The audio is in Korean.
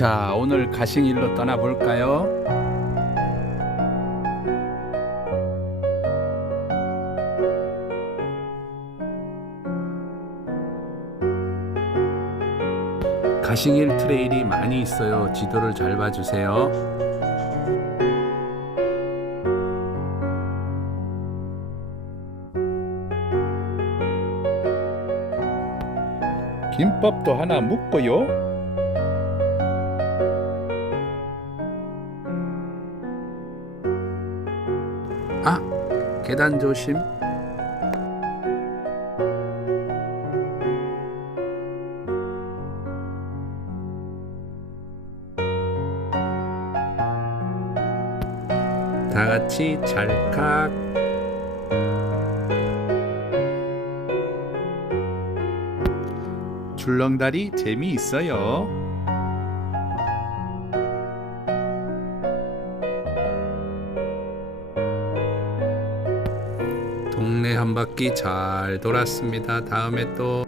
자, 오늘 가싱일로 떠나볼까요? 가싱일 트레일이 많이 있어요. 지도를 잘 봐주세요. 김밥도 하나 묵고요. 아, 계단 조심. 다 같이 찰칵. 줄렁다리 재미있어요. 동네 한 바퀴 잘 돌았습니다. 다음에 또